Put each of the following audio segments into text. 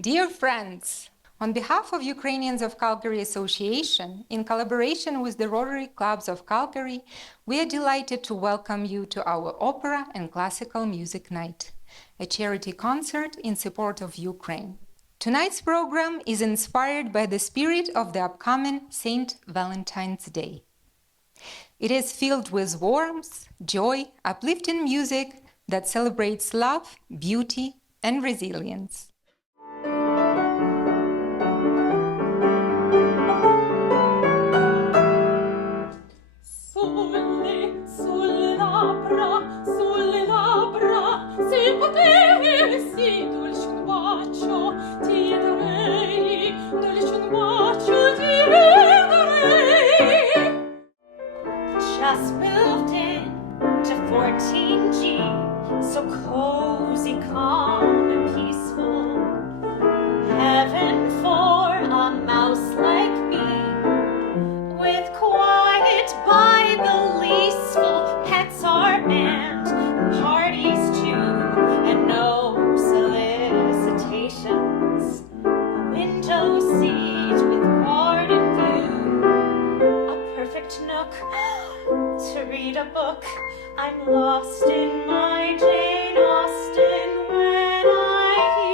Dear friends, on behalf of Ukrainians of Calgary Association, in collaboration with the Rotary Clubs of Calgary, we are delighted to welcome you to our Opera and Classical Music Night, a charity concert in support of Ukraine. Tonight's program is inspired by the spirit of the upcoming St. Valentine's Day. It is filled with warmth, joy, uplifting music that celebrates love, beauty, and resilience. Sulle labbra, se potessi, dolce un bacio ti darei, dolce un bacio ti darei. Just moved in to 14G, so cozy, calm, and peaceful. Heaven for a mouse like me, with quiet by the leaseful, pets are banned, parties too, and no solicitations. A window seat with garden view, a perfect nook to read a book. I'm lost in my Jane Austen when I hear.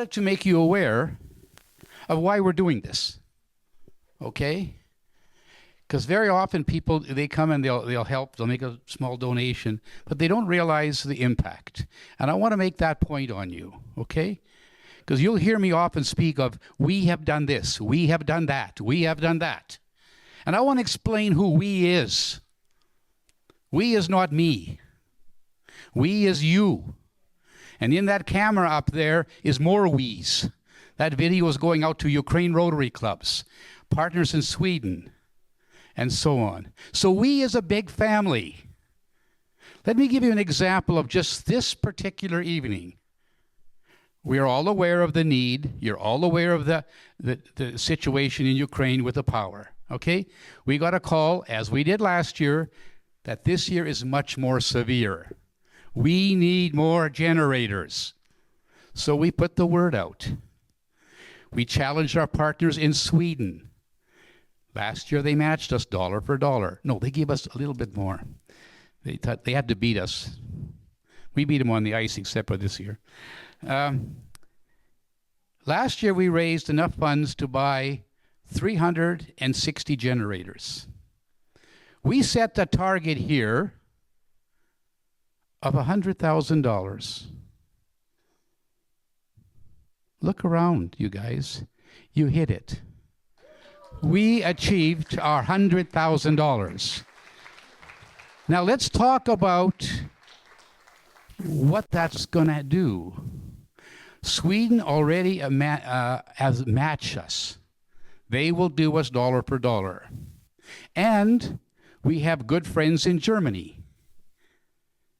wanted to make you aware of why we're doing this, okay? Because very often people, they come and they'll help, they'll make a small donation, but they don't realize the impact. And I want to make that point on you, okay? Because you'll hear me often speak of, we have done this, we have done that, we have done that. And I want to explain who we is. We is not me. We is you. And in that camera up there is more we's. That video is going out to Ukraine Rotary Clubs, partners in Sweden, and so on. So we is a big family. Let me give you an example of just this particular evening. We are all aware of the need. You're all aware of the situation in Ukraine with the power, okay? We got a call, as we did last year, that this year is much more severe. We need more generators. So we put the word out. We challenged our partners in Sweden. Last year they matched us dollar for dollar. No, they gave us a little bit more. They thought they had to beat us. We beat them on the ice except for this year. Last year we raised enough funds to buy 360 generators. We set the target here of $100,000. Look around, you guys. You hit it. We achieved our $100,000. Now let's talk about what that's going to do. Sweden already has matched us. They will do us dollar per dollar. And we have good friends in Germany.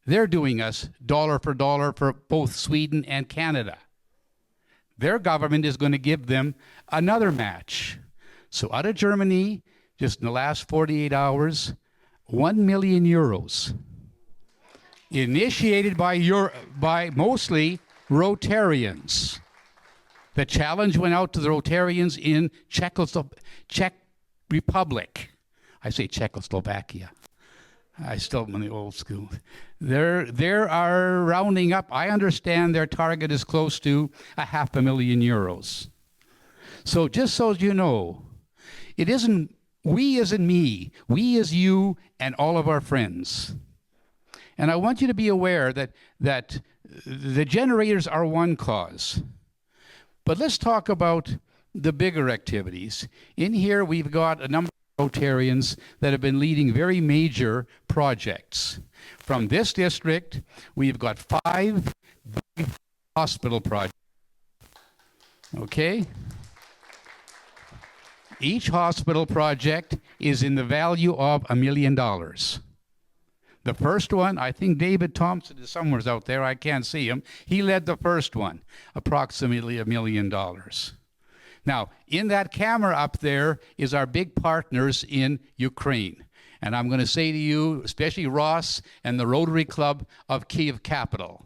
They're doing us dollar for dollar for both Sweden and Canada. Their government is going to give them another match. So out of Germany, just in the last 48 hours, 1 million euros, initiated by mostly Rotarians. The challenge went out to the Rotarians in Czech Republic. I say Czechoslovakia. I still am in the old school. They are rounding up. I understand their target is close to 500,000 euros. So just so you know, it isn't we as in me, we as you and all of our friends. And I want you to be aware that the generators are one cause. But let's talk about the bigger activities. In here, we've got a number of Rotarians that have been leading very major projects. From this district, we've got 5 big hospital projects. Okay? Each hospital project is in the value of $1 million. The first one, I think David Thompson is somewhere out there. I can't see him. He led the first one, approximately $1 million. Now, in that camera up there is our big partners in Ukraine. And I'm going to say to you, especially Ross and the Rotary Club of Kiev Capital,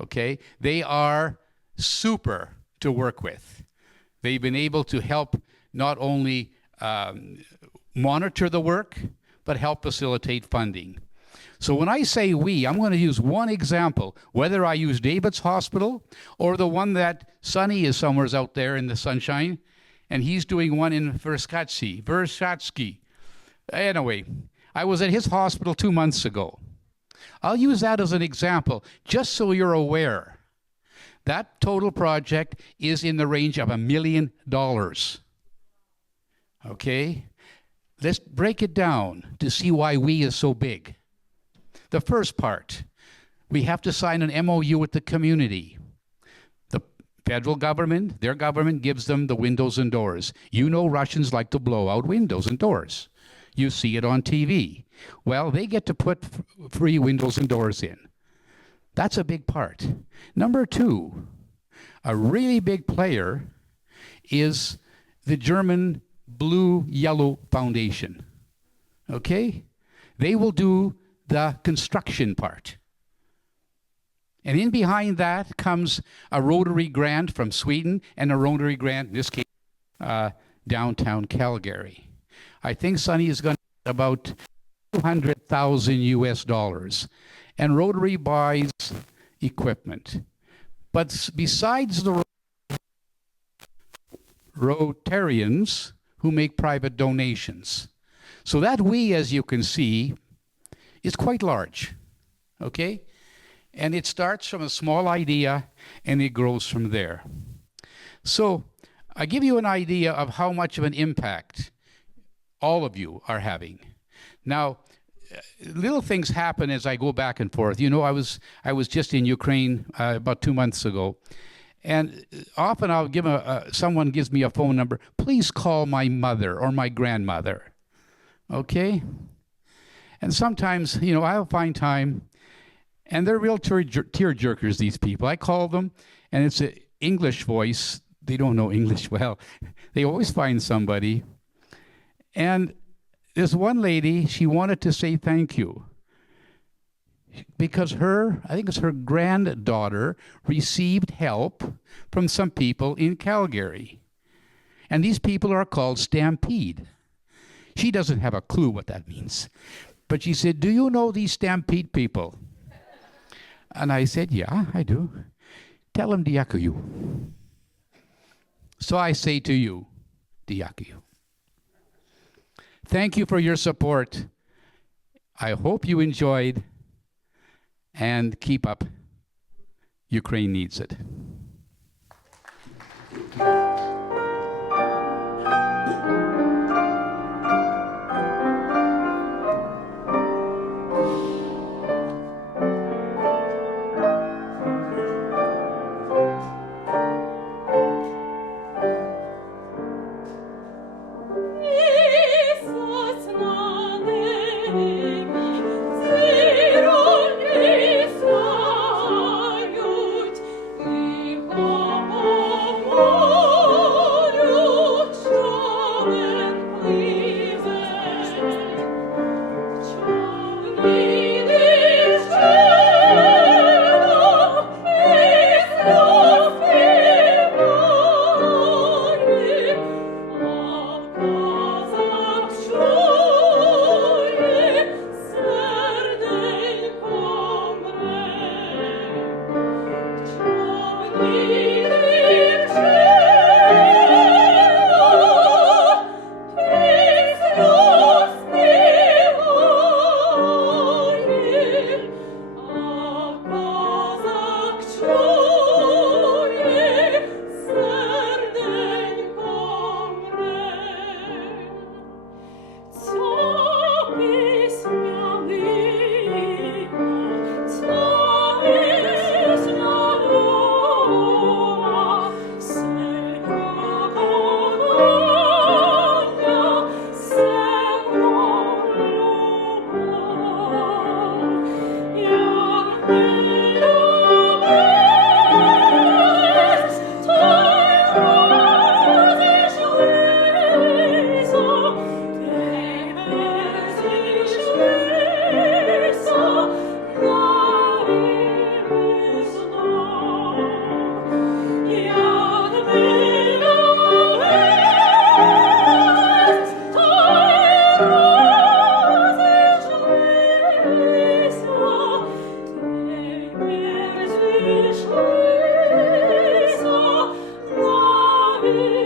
okay? They are super to work with. They've been able to help not only monitor the work, but help facilitate funding. So when I say we, I'm going to use one example, whether I use David's hospital or the one that Sonny is somewhere out there in the sunshine, and he's doing one in Vershatsky. Anyway, I was at his hospital 2 months ago. I'll use that as an example, just so you're aware. That total project is in the range of $1 million. Okay? Let's break it down to see why we is so big. The first part, we have to sign an MOU with the community. The federal government, their government gives them the windows and doors. You know Russians like to blow out windows and doors. You see it on TV. Well, they get to put free windows and doors in. That's a big part. Number 2, a really big player is the German Blue-Yellow Foundation. Okay? They will do the construction part. And in behind that comes a Rotary grant from Sweden and a Rotary grant, in this case, downtown Calgary. I think Sonny is going to get about $200,000 and Rotary buys equipment. But besides the Rotarians who make private donations. So that we, as you can see, is quite large, okay? And it starts from a small idea and it grows from there. So I give you an idea of how much of an impact all of you are having. Now, little things happen as I go back and forth. You know, I was just in Ukraine about 2 months ago, and often I'll give someone gives me a phone number. Please call my mother or my grandmother, okay? And sometimes, you know, I'll find time, and they're real tear jerkers, these people. I call them, and it's an English voice. They don't know English well. They always find somebody. And there's one lady, she wanted to say thank you because I think it's her granddaughter, received help from some people in Calgary. And these people are called Stampede. She doesn't have a clue what that means. But she said, do you know these Stampede people? And I said, yeah, I do. Tell them Diakuyu. So I say to you, Diakuyu. Thank you for your support. I hope you enjoyed, and keep up. Ukraine needs it. Thank you.